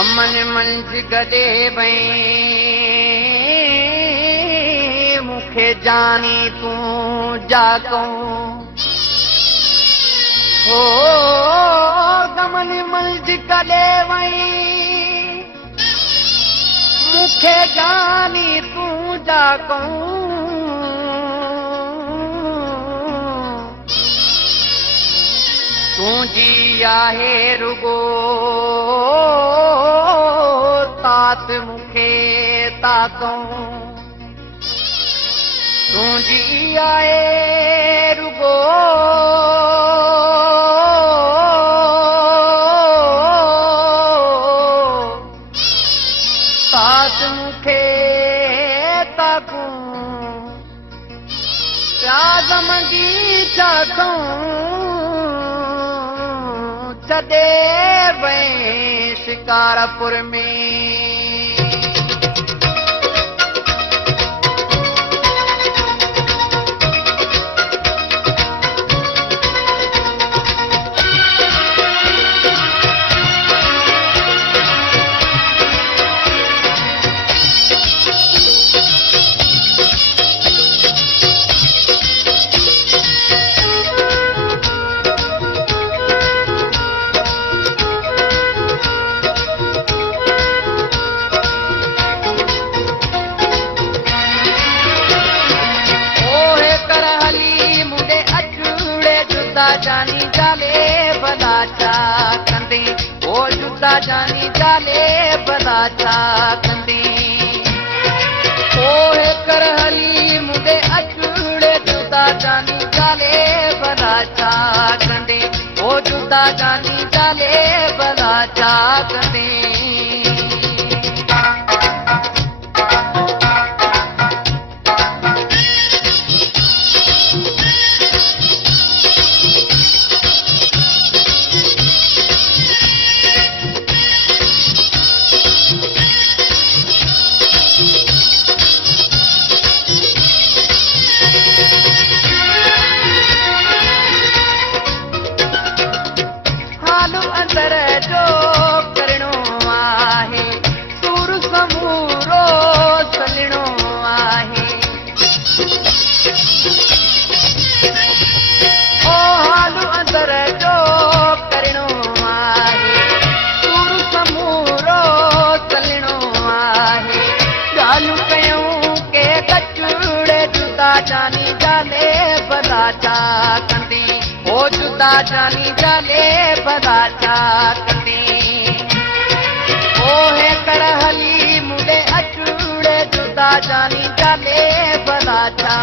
कमन मंझ गॾे वई मूंखे जानी तूं जागूं हो कमन मंझ गॾे वई मूंखे जानी तूं जागूं तुझी आहे रुगो तात मूंखे तातूं तुझी आहे रुगो तात मूंखे तातूं प्याज मंगी चातूं छॾे वई शिकारपुर में जानी जाले भला छा कंदी ओ जुदा जानी जाले भला छा कंदी ओहे कर हली मुंडे अचूड़े जुदा जानी जाले भला छा कंदी ओ जुदा जानी जाले भला छा कंदी जो करणो आहे सूर समूरो सलणो आहे ओ हालु अंदर जो करणो आहे सूर समूरो सलणो आहे ॻाल्हियूं कयूं के कचूड़े जुदा जानी जाले भला छा कंदी ओ जुदा जानी जाले भला छा कंदी ओहे कर हली मुंडे अचूड़े जुदा जानी जाले भला छा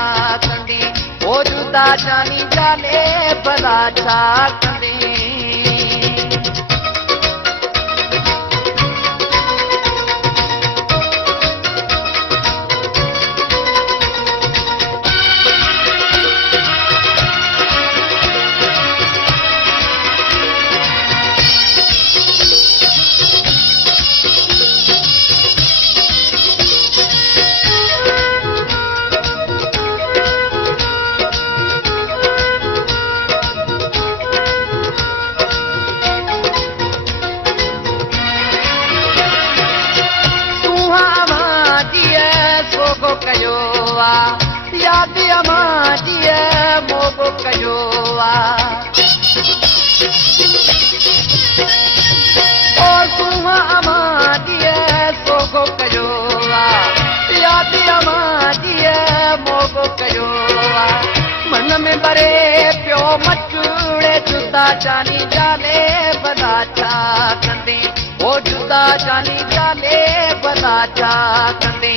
कंदी ओ जुदा जानी जाले भला छा कंदी कयो आहे यादि अमाजीअ मोगो कयो आहे ओ तूं अमाजीअ सोगो कयो आहे यादि अमाजीअ मोगो कयो आहे मन में भरे पियो मचूड़े जुदा जानी जाले भला छा कंदी ओ जुदा जानी जाले भला छा कंदी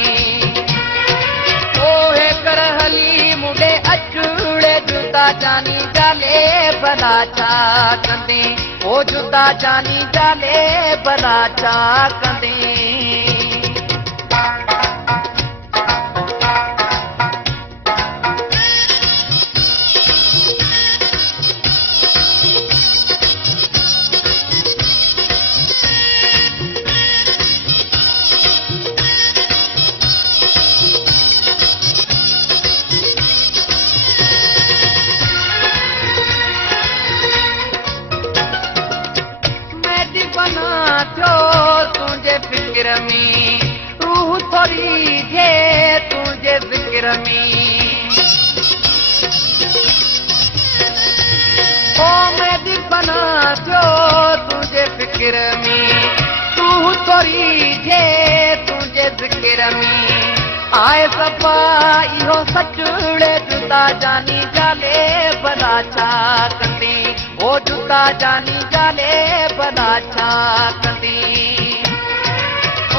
ओहे कर हली मुंडे अचूड़े जुदा जानी जाले भला छा कंदी ओ जुदा जानी जाले भला छा कंदी बना थियो तुझे फिक्र में रूह थोड़ी थे तुझे फिक्र में ओ मैं दीवाना थियो तुझे फिक्र में रूह थोड़ी थे तुझे फिक्र में आए सफ़ा इहो सचुड़े जुदा जानी जाले भला छा कंदी ओ जुदा जानी जाले भला छा कंदी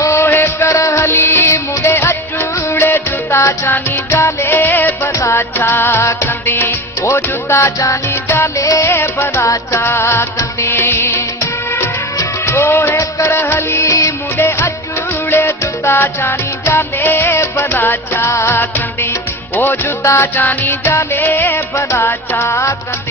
ओहे कर हली मुडे अचूड़े जुदा जानी जाले भला छा कंदी ओ जुदा जानी जाले भला छा कंदी ओहे कर हली मुडे अचूड़े जुदा जानी जाले भला छा कंदी ओ जुदा जानी जाले भला छा कंदी।